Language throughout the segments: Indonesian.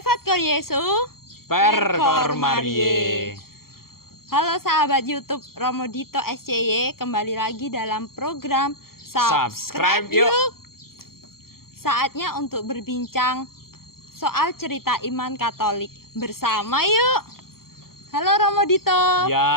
Brevat Kor Yesu Perkor Marie. Halo sahabat YouTube Romo Dito SCY, kembali lagi dalam program Subscribe yuk. Saatnya untuk berbincang soal cerita iman Katolik bersama yuk. Halo Romo Dito. Ya.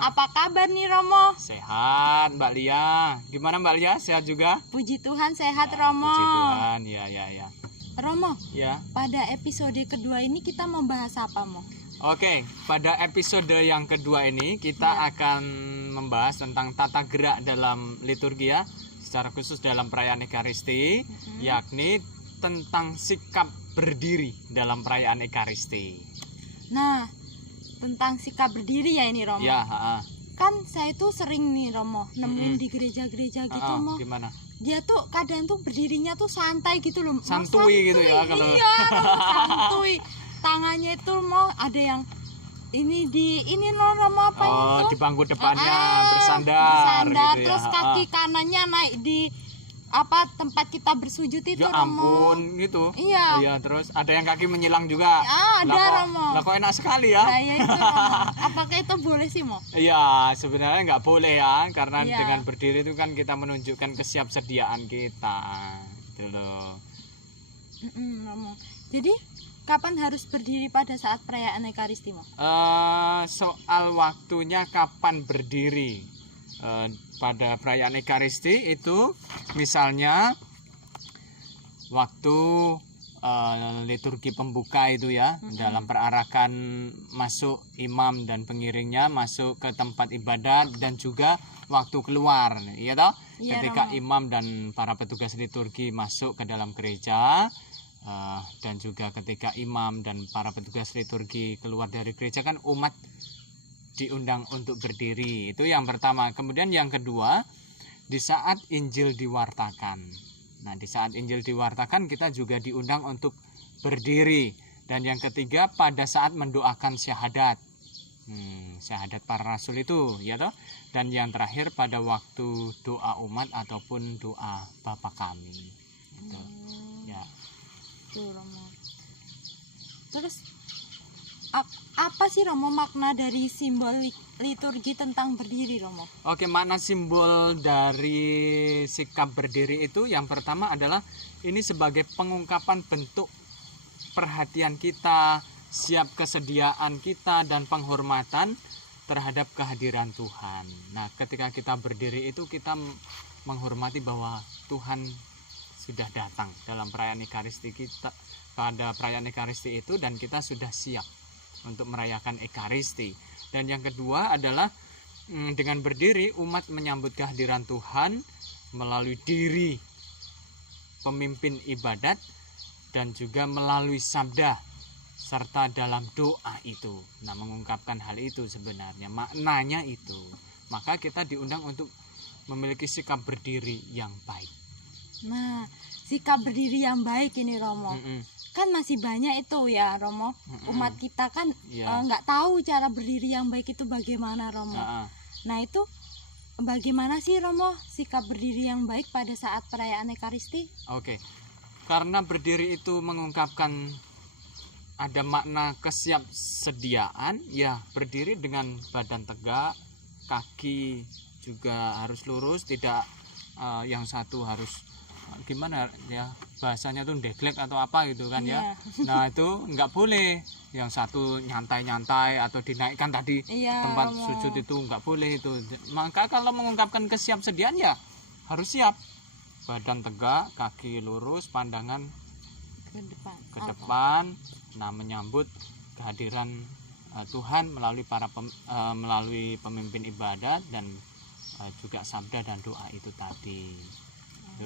Apa kabar nih Romo? Sehat Mbak Lia. Gimana Mbak Lia? Sehat juga? Puji Tuhan sehat Ya, Romo. Puji Tuhan. Ya. Romo, Ya. pada episode kedua ini kita membahas apa Mo? Oke, pada episode yang kedua ini kita akan membahas tentang tata gerak dalam liturgi ya, secara khusus dalam perayaan Ekaristi, yakni tentang sikap berdiri dalam perayaan Ekaristi. Nah, tentang sikap berdiri ya ini Romo. Ya, Kan saya tuh sering nih Romo nemuin di gereja-gereja gitu Mo. Gimana? Dia tuh kadang tuh berdirinya tuh santai gitu loh. Santuy gitu ya kalau. Iya, Romo, santuy. Tangannya itu Romo ada yang ini Romo apa itu? Di bangku depannya bersandar gitu ya. Terus kaki kanannya naik di tempat kita bersujud itu Ya Romo. ampun gitu. Iya. Iya, terus ada yang kaki menyilang juga. Ada Romo. Lah kok enak sekali ya. Nah, ya itu Romo. Apakah itu boleh sih Mo? Iya, sebenarnya nggak boleh ya, karena Iya. dengan berdiri itu kan kita menunjukkan kesiapsediaan kita. Gitu loh. Romo. Jadi kapan harus berdiri pada saat perayaan Ekaristi Mo? Soal waktunya kapan berdiri pada perayaan Ekaristi itu misalnya waktu liturgi pembuka itu ya, dalam perarakan masuk imam dan pengiringnya masuk ke tempat ibadat, dan juga waktu keluar ya toh, Iya, ketika Romo. imam dan para petugas liturgi masuk ke dalam gereja, dan juga ketika imam dan para petugas liturgi keluar dari gereja kan umat diundang untuk berdiri. Itu yang pertama. Kemudian yang kedua, di saat Injil diwartakan. Nah, di saat Injil diwartakan kita juga diundang untuk berdiri. Dan yang ketiga, pada saat mendoakan syahadat. Syahadat para rasul itu, ya toh. Dan yang terakhir pada waktu doa umat ataupun doa Bapa kami. Gitu. Ya. Tuh Romo. Terus apa sih Romo makna dari simbol liturgi tentang berdiri Romo? Oke, makna simbol dari sikap berdiri itu yang pertama adalah ini sebagai pengungkapan bentuk perhatian kita, siap kesediaan kita, dan penghormatan terhadap kehadiran Tuhan. Nah, ketika kita berdiri itu kita menghormati bahwa Tuhan sudah datang dalam perayaan Ekaristi kita, pada perayaan Ekaristi itu, dan kita sudah siap untuk merayakan Ekaristi. Dan yang kedua adalah dengan berdiri umat menyambut kehadiran Tuhan melalui diri pemimpin ibadat dan juga melalui sabda serta dalam doa itu. Nah, mengungkapkan hal itu sebenarnya maknanya itu. Maka kita diundang untuk memiliki sikap berdiri yang baik. Nah, sikap berdiri yang baik ini Romo. Kan masih banyak itu ya Romo, umat kita kan nggak tahu cara berdiri yang baik itu bagaimana Romo. Nah, itu bagaimana sih Romo sikap berdiri yang baik pada saat perayaan Ekaristi? Oke, karena berdiri itu mengungkapkan ada makna kesiapsediaan, ya berdiri dengan badan tegak, kaki juga harus lurus, tidak yang satu harus gimana ya bahasanya tuh deglek atau apa gitu kan ya. Nah, itu nggak boleh yang satu nyantai-nyantai atau dinaikkan tadi tempat sujud itu nggak boleh itu. Maka kalau mengungkapkan kesiapsediaan ya harus siap, badan tegak, kaki lurus, pandangan ke depan. Nah, menyambut kehadiran Tuhan melalui pemimpin ibadat dan juga sabda dan doa itu tadi.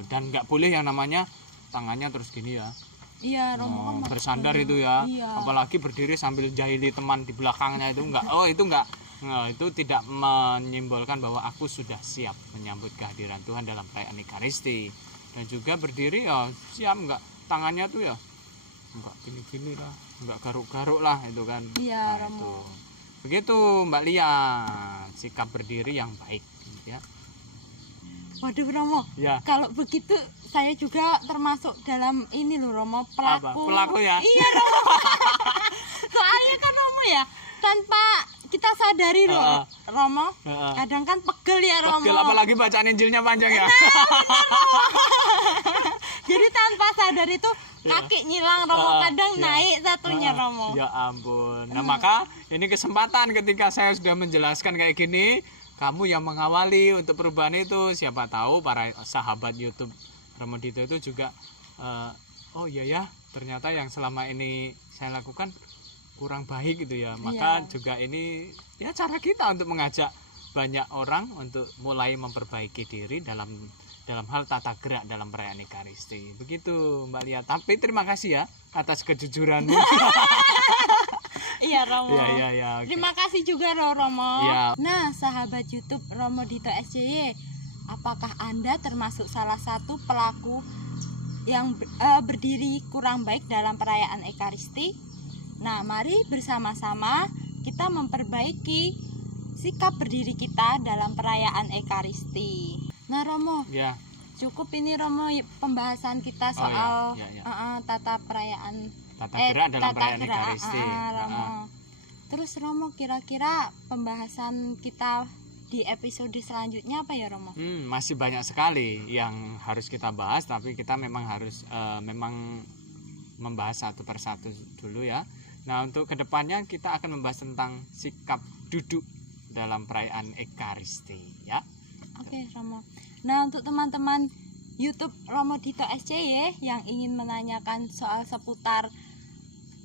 Dan nggak boleh yang namanya tangannya terus gini ya. Iya Romo. Bersandar itu ya. Iya. Apalagi berdiri sambil jahili teman di belakangnya itu enggak. Itu enggak. Nah, itu tidak menyimbolkan bahwa aku sudah siap menyambut kehadiran Tuhan dalam perayaan Ekaristi. Dan juga berdiri ya siap, enggak tangannya tuh ya enggak gini-gini lah, enggak garuk-garuk lah itu kan. Iya, Nah, Romo. itu. Begitu Mbak Lia, sikap berdiri yang baik ya. Waduh Romo, Ya. kalau begitu saya juga termasuk dalam ini loh Romo, pelaku. Apa? Pelaku ya? Iya Romo. Soalnya kan Romo ya, tanpa kita sadari loh Romo, kadang kan pegel ya Romo. Pegel, apalagi bacaan Injilnya panjang ya. Jadi tanpa sadar itu kaki nyilang Romo, kadang naik satunya Romo. Ya ampun. Nah maka ini kesempatan ketika saya sudah menjelaskan kayak gini, kamu yang mengawali untuk perubahan itu, siapa tahu para sahabat YouTube Romo Dito itu juga oh iya ya, ternyata yang selama ini saya lakukan kurang baik gitu ya. Maka juga ini ya cara kita untuk mengajak banyak orang untuk mulai memperbaiki diri dalam hal tata gerak dalam perayaan Ekaristi. Begitu Mbak Lia. Tapi terima kasih ya atas kejujuranmu. Iya Romo. Iya. Terima kasih juga Romo. Ya. Nah, sahabat YouTube Romo Dito SCY, apakah Anda termasuk salah satu pelaku yang berdiri kurang baik dalam perayaan Ekaristi? Nah, mari bersama-sama kita memperbaiki sikap berdiri kita dalam perayaan Ekaristi. Nah, Romo. Ya. Cukup ini Romo pembahasan kita soal tata gerak dalam perayaan Ekaristi. Terus Romo, kira-kira pembahasan kita di episode selanjutnya apa ya Romo? Masih banyak sekali yang harus kita bahas, tapi kita memang harus memang membahas satu persatu dulu ya. Nah untuk kedepannya kita akan membahas tentang sikap duduk dalam perayaan Ekaristi ya. Oke Romo. Nah untuk teman-teman YouTube Romo Dito SCY yang ingin menanyakan soal seputar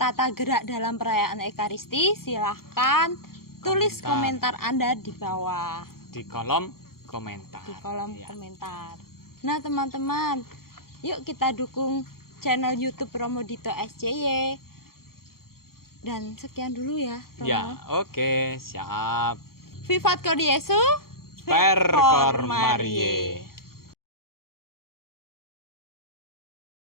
tata gerak dalam perayaan Ekaristi, silahkan tulis komentar Anda di bawah. Di kolom komentar. Komentar. Nah teman-teman, yuk kita dukung channel YouTube Romo Dito SCY. Dan sekian dulu ya Romo. Ya, oke, siap. Vivat Cor Jesu, Per Cor Marie.